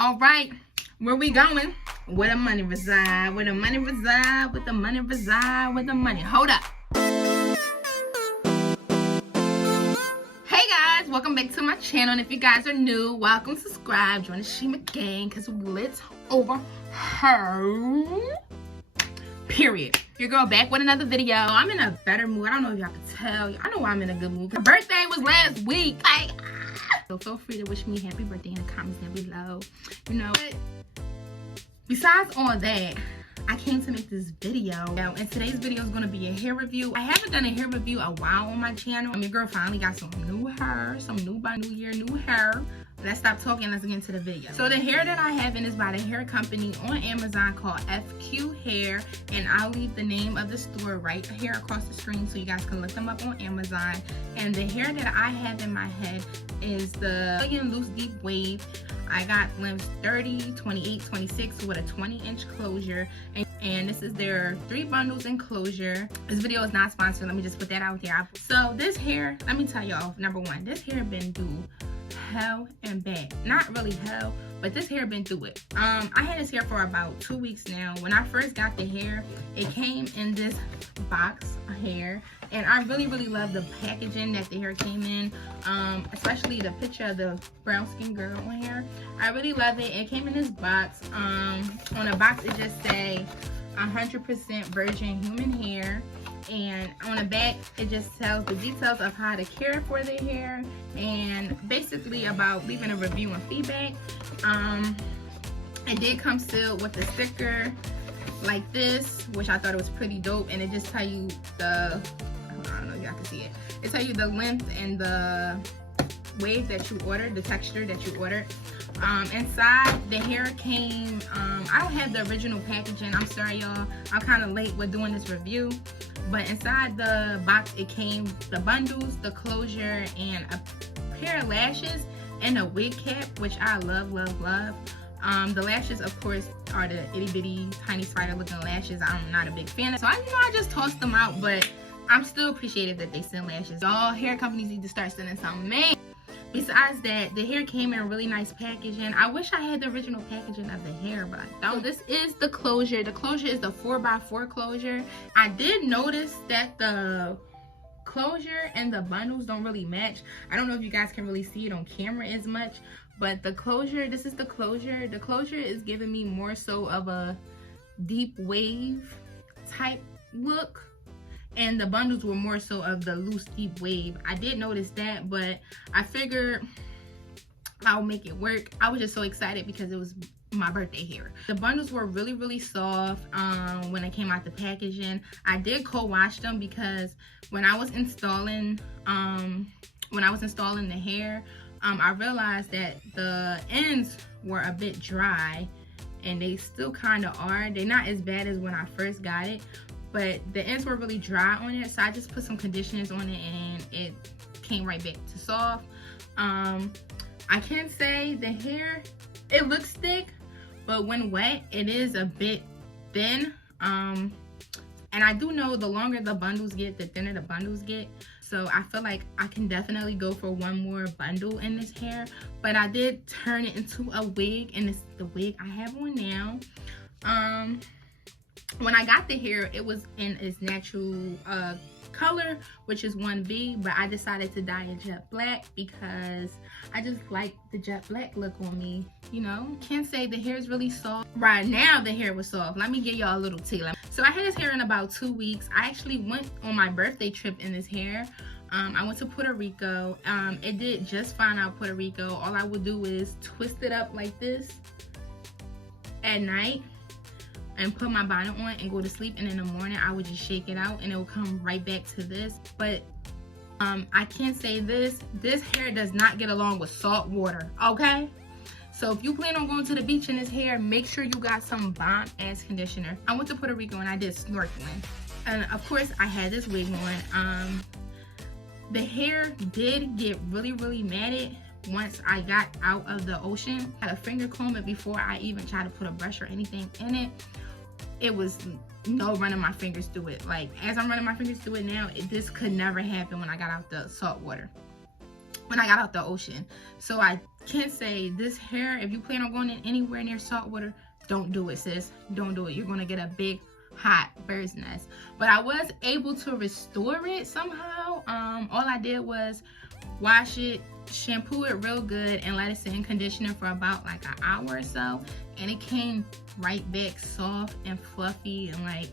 All right, where we going? Where the money reside? Where the money reside? Where the money reside? Where the money? Hold up. Hey guys, welcome back to my channel. And if you guys are new, welcome, subscribe, join the Shima gang, cause we lit over her. Period. Your girl back with another video. I'm in a better mood. I don't know if y'all can tell. I know I'm in a good mood. My birthday was last week. So feel free to wish me happy birthday in the comments down below. You know, but besides all that, I came to make this video. And today's video is going to be a hair review. I haven't done a hair review a while on my channel. Your girl finally got some new hair, some new by new year, new hair. Let's stop talking, let's get into the video. So the hair that I have in is by the hair company on Amazon called FQ Hair, and I'll leave the name of the store right here across the screen so you guys can look them up on Amazon. And the hair that I have in my head is the Loose Deep Wave. I got lengths 30, 28, 26 with a 20-inch closure, and this is their 3 bundles in closure. This video is not sponsored, let me just put that out there. So this hair, let me tell y'all, number one, this hair been through hell and back. Not really hell, but this hair been through it. I had this hair for about 2 weeks now. When I first got the hair, it came in this box of hair, and I really love the packaging that the hair came in, especially the picture of the brown skin girl on here. I really love it. It came in this box. On the box it just say 100% virgin human hair, and on the back it just tells the details of how to care for the hair and basically about leaving a review and feedback. It did come sealed with a sticker like this, which I thought it was pretty dope, and it just tell you the, I don't know if y'all can see it, it tell you the length and the wave that you ordered, the texture that you ordered. Inside the hair came, I don't have the original packaging, I'm sorry y'all, I'm kind of late with doing this review, but inside the box it came the bundles, the closure, and a pair of lashes and a wig cap, which I love. The lashes, of course, are the itty bitty tiny spider looking lashes. I'm not a big fan of, so I just tossed them out, but I'm still appreciative that they send lashes. All hair companies need to start sending some, man. Besides that, the hair came in a really nice packaging. I wish I had the original packaging of the hair, but I don't. This is the closure. The closure is the 4x4 closure. I did notice that the closure and the bundles don't really match. I don't know if you guys can really see it on camera as much, but the closure, this is the closure. The closure is giving me more so of a deep wave type look, and the bundles were more so of the loose deep wave. I did notice that, but I figured I'll make it work. I was just so excited because it was my birthday hair. The bundles were really soft when it came out the packaging. I did co-wash them because when I was installing the hair, I realized that the ends were a bit dry, and they still kind of are. They're not as bad as when I first got it, but the ends were really dry on it, so I just put some conditioners on it and it came right back to soft. I can say the hair, it looks thick, but when wet it is a bit thin, and I do know the longer the bundles get, the thinner the bundles get, so I feel like I can definitely go for one more bundle in this hair. But I did turn it into a wig, and it's the wig I have on now. When I got the hair, it was in its natural color, which is 1B, but I decided to dye it jet black because I just like the jet black look on me, you know. Can't say the hair is really soft. Right now the hair was soft. Let me give y'all a little tea. So I had this hair in about 2 weeks. I actually went on my birthday trip in this hair. I went to Puerto Rico. It did just fine out Puerto Rico. All I would do is twist it up like this at night and put my bonnet on and go to sleep, and in the morning I would just shake it out and it will come right back to this. But I can say this hair does not get along with salt water, okay? So if you plan on going to the beach in this hair, make sure you got some bomb ass conditioner. I went to Puerto Rico and I did snorkeling, and of course I had this wig on. The hair did get really matted once I got out of the ocean. I had a finger comb it before I even tried to put a brush or anything in it. It was no running my fingers through it. Like, as I'm running my fingers through it now, this could never happen when I got out the salt water. when I got out the ocean. So I can't say this hair, if you plan on going in anywhere near salt water, don't do it, sis. Don't do it. You're gonna get a big hot bird's nest. But I was able to restore it somehow. All I did was wash it, shampoo it real good, and let it sit in conditioner for about like an hour or so, and it came right back soft and fluffy, and like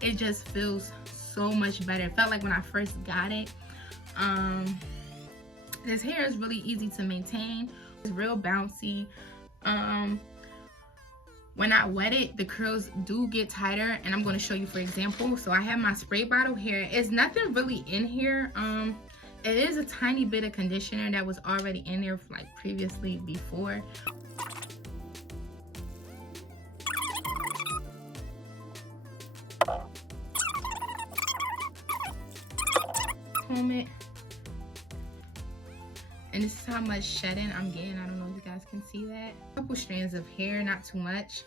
it just feels so much better. It felt like when I first got it. This hair is really easy to maintain. It's real bouncy. When I wet it, the curls do get tighter, and I'm going to show you for example. So I have my spray bottle here. It's nothing really in here. It is a tiny bit of conditioner that was already in there like previously before. Comb it. And this is how much shedding I'm getting. I don't know if you guys can see that. A couple strands of hair, not too much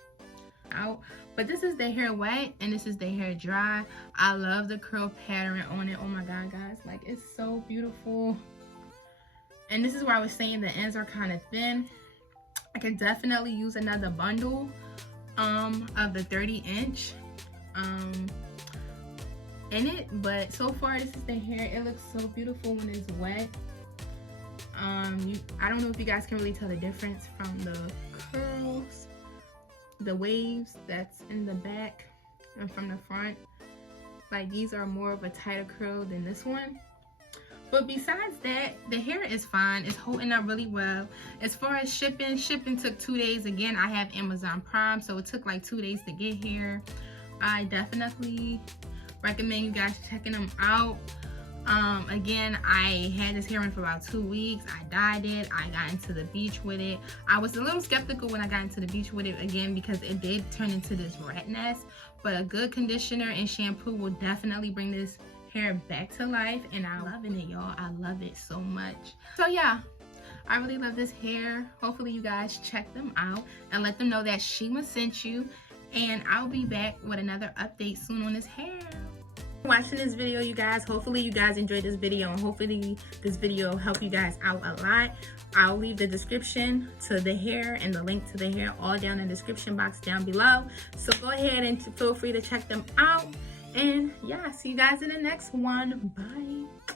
out. But this is the hair wet and this is the hair dry. I love the curl pattern on it. Oh my god, guys, like it's so beautiful. And this is where I was saying the ends are kind of thin. I could definitely use another bundle of the 30-inch in it, but so far this is the hair. It looks so beautiful when it's wet. I don't know if you guys can really tell the difference from the curls, the waves that's in the back and from the front. Like these are more of a tighter curl than this one. But besides that, the hair is fine. It's holding up really well. As far as shipping took 2 days. Again, I have Amazon Prime, so it took like 2 days to get here. I definitely recommend you guys checking them out. Again, I had this hair in for about 2 weeks. I dyed it. I got into the beach with it. I was a little skeptical when I got into the beach with it again because it did turn into this rat nest. But a good conditioner and shampoo will definitely bring this hair back to life, and I'm loving it, y'all. I love it so much. So yeah, I really love this hair. Hopefully you guys check them out and let them know that Shima sent you, and I'll be back with another update soon on this hair. Watching this video, you guys. Hopefully you guys enjoyed this video, and hopefully this video helped you guys out a lot. I'll leave the description to the hair and the link to the hair all down in the description box down below, so go ahead and feel free to check them out. And yeah, see you guys in the next one. Bye.